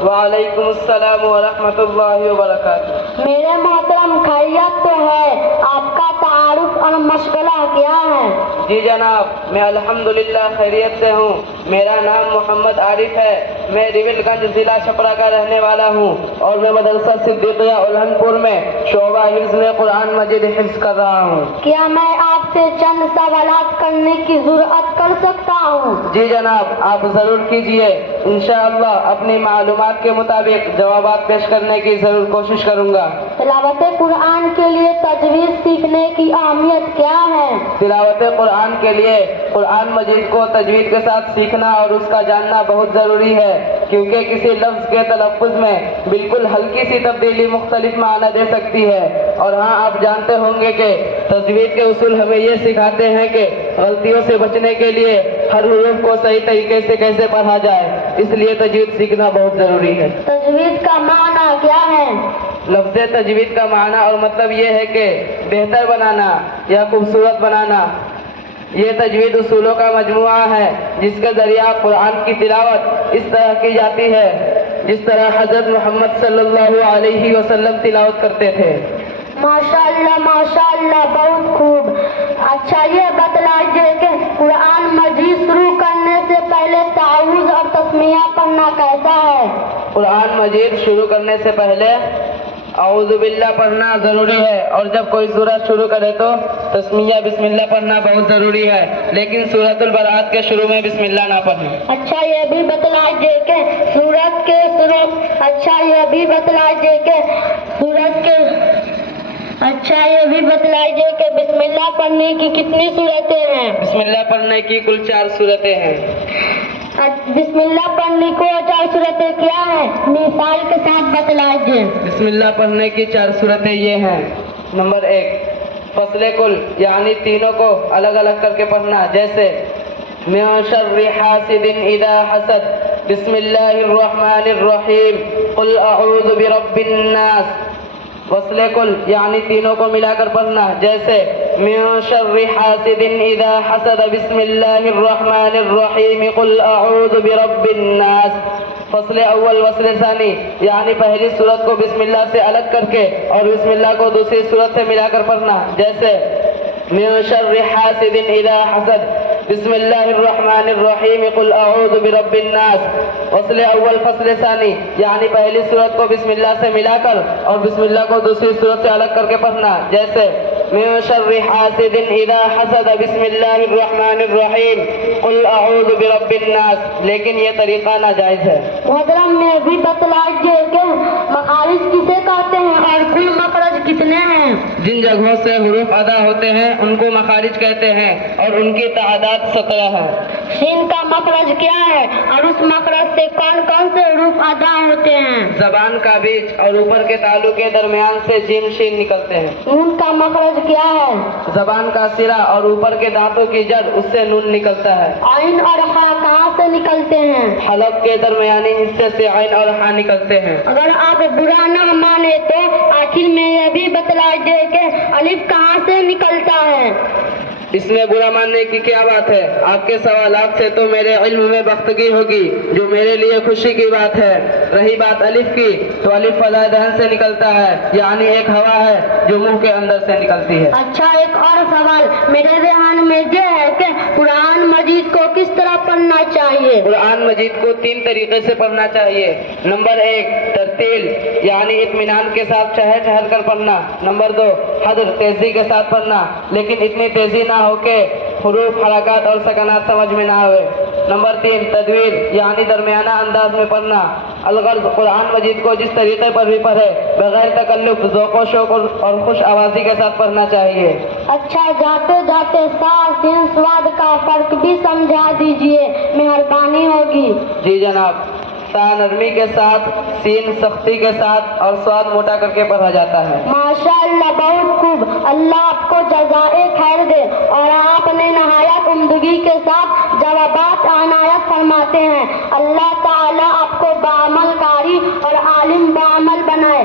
وعلیکم السلام ورحمۃ اللہ وبرکاتہ۔ میرے محترم خیریت تو ہے، آپ کا تعارف اور مشغلہ کیا ہے؟ جی جناب، میں الحمدللہ خیریت سے ہوں۔ میرا نام محمد عارف ہے، میں ریویل گنج ضلع چھپرا کا رہنے والا ہوں اور میں مدرسہ صدیقیہ اولہن پور میں شعبہ حفظ میں قرآن مجید حفظ کر رہا ہوں۔ کیا میں آپ سے چند سوالات کرنے کی ضرورت کر سکتا ہوں؟ جی جناب، آپ ضرور کیجیے، انشاءاللہ اپنی معلومات کے مطابق جوابات پیش کرنے کی ضرور کوشش کروں گا۔ تلاوت قرآن کے لیے تجوید سیکھنے کی اہمیت کیا ہے؟ تلاوت قرآن کے لیے قرآن مجید کو تجوید کے ساتھ سیکھنا اور اس کا جاننا بہت ضروری ہے، کیونکہ کسی لفظ کے تلفظ میں بالکل ہلکی سی تبدیلی مختلف معنی دے سکتی ہے۔ اور ہاں، آپ جانتے ہوں گے کہ تجوید کے اصول ہمیں یہ سکھاتے ہیں کہ غلطیوں سے بچنے کے لیے ہر حروف کو صحیح طریقے سے کیسے پڑھا جائے، اس لیے تجوید سیکھنا بہت ضروری ہے۔ تجوید کا معنی کیا ہے؟ لفظ تجوید کا معنی اور مطلب یہ ہے کہ بہتر بنانا یا خوبصورت بنانا۔ یہ تجوید اصولوں کا مجموعہ ہے جس کے ذریعہ قرآن کی تلاوت اس طرح کی جاتی ہے جس طرح حضرت محمد صلی اللہ علیہ وسلم تلاوت کرتے تھے۔ ماشاءاللہ، بہت خوب۔ اچھا، یہ بتلائیے کہ قرآن مجید شروع کرنے سے پہلے تعوذ اور تسمیہ پڑھنا کیسا ہے؟ قرآن مجید شروع کرنے سے پہلے اعوذ باللہ پڑھنا ضروری ہے، اور جب کوئی سورت شروع کرے تو تسمیہ بسم اللہ پڑھنا بہت ضروری ہے، لیکن سورۃ البراءۃ کے شروع میں بسم اللہ نہ پڑھیں۔ اچھا، یہ بھی بتلائیے کہ سورت کے بسم اللہ پڑھنے کی کتنی صورتیں ہیں؟ بسم اللہ پڑھنے کی کل 4 صورتیں ہیں۔ بسم اللہ پڑھنے کو 4 صورتیں کیا ہے؟ مثال کے ساتھ بتلائیے۔ بسم اللہ پڑھنے کی 4 صورتیں یہ ہیں۔ نمبر 1، فصل کل، یعنی تینوں کو الگ الگ کر کے پڑھنا، جیسے من شر حاسد اذا حسد، بسم اللہ الرحمن الرحیم، قل اعوذ برب الناس۔ فصل کل یعنی تینوں کو ملا کر پڑھنا، جیسے من شر حاسد اذا حسد، بسم اللہ الرحمن الرحیم، قل اعوذ برب الناس۔ فصل اول فصل ثانی یعنی پہلی صورت کو بسم اللہ سے الگ کر کے اور بسم اللہ کو دوسری صورت سے ملا کر پڑھنا، جیسے من شر حاسد اذا حسد، بسم اللہ الرحمن الرحیم، قل اعوذ برب الناس۔ فصل اول فصل ثانی یعنی پہلی صورت کو بسم اللہ سے ملا کر اور بسم اللہ کو دوسری صورت سے الگ کر کے پڑھنا، جیسے من شر حاسد اذا حسد، بسم اللہ الرحمن الرحیم، قل اعوذ برب الناس، لیکن یہ طریقہ ناجائز ہے۔ محترم، میں بھی بتلائیے کہ مخارج کسے کہتے ہیں اور کل مخرج کتنے ہیں؟ جن جگہوں سے حروف ادا ہوتے ہیں ان کو مخارج کہتے ہیں اور ان کی تعداد 17 ہے۔ شین کا مخرج کیا ہے اور اس مخرج سے کون کون سے حروف ادا ہوتے ہیں؟ زبان کا بیچ اور اوپر کے تالو کے درمیان سے جیم شین نکلتے ہیں۔ نون کا مخرج کیا ہے؟ زبان کا سرا اور اوپر کے دانتوں کی جڑ، اس سے نون نکلتا ہے۔ عین اور ہا کہاں سے نکلتے ہیں؟ حلق کے درمیانی حصے سے عین اور ہا نکلتے ہیں۔ اگر آپ برا نہ مانے تو آخر میں یہ بھی بتلائیے کہ الف کہاں سے نکلتا ہے؟ اس میں برا ماننے کی کیا بات ہے؟ آپ کے سوالات سے تو میرے علم میں بختگی ہوگی، جو میرے لیے خوشی کی بات ہے۔ رہی بات الف کی، تو الف فضائے دہن سے نکلتا ہے، یعنی ایک ہوا ہے جو منہ کے اندر سے نکلتی ہے۔ اچھا، ایک اور سوال میرے ذہن میں یہ ہے کہ قرآن مجید کو کس طرح پڑھنا چاہیے؟ قرآن مجید کو 3 طریقے سے پڑھنا چاہیے۔ نمبر 1، ترتیل، یعنی اطمینان کے ساتھ چہل چہل کر پڑھنا۔ نمبر 2، حدر، تیزی کے ساتھ پڑھنا، لیکن اتنی تیزی نہ ہو کہ حروف، حرکات اور سکنات سمجھ میں نہ آئے۔ نمبر 3، تدویر، یعنی درمیانہ انداز میں پڑھنا۔ الغرض قرآن مجید کو جس طریقے پر بھی پڑھے بغیر تکلف، ذوق و شوق اور خوش آوازی کے ساتھ پڑھنا چاہیے۔ اچھا، جاتے جاتے سا سین سواد کا فرق بھی سمجھا دیجیے، مہربانی ہوگی۔ جی جناب، سا نرمی کے ساتھ، سین سختی کے ساتھ اور سواد موٹا کر کے پڑھا جاتا ہے۔ ماشاءاللہ، بہت خوب۔ اللہ آپ کو جزائے خیر دے، اور آپ نے نہایت عمدگی کے ساتھ جوابات عنایت فرماتے ہیں۔ اللہ تعالیٰ آپ کو بعمل کاری اور عالم بعمل بنائے،